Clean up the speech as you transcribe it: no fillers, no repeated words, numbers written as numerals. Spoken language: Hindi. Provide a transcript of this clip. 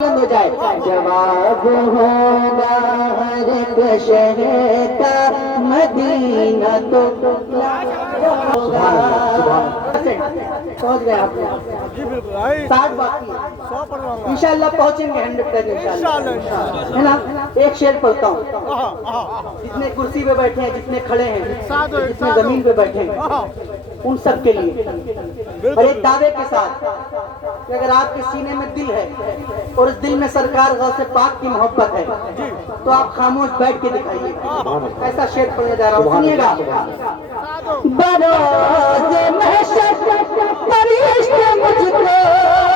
हो जाए जवाब होगा हर एक शहर का मदीना तो होगा। पहुंच गए आप? जी बिल्कुल भाई 60 बाकी 100 पर वाला इंशाल्लाह पहुंचेंगे 100 तक इंशाल्लाह है ना। एक शेर पढ़ता हूँ, जितने कुर्सी पे बैठे हैं, जितने खड़े हैं, जितने जमीन पे बैठे हैं, उन सब के लिए और एक दावे के साथ कि अगर आपके सीने में दिल है और उस दिल में सरकार गौसे पाक की मोहब्बत है तो आप खामोश बैठ के दिखाइए। ऐसा शेर पढ़ने जा रहा हूँ, सुनिएगा। बरोज़ महशर पर इश्क़ मुझको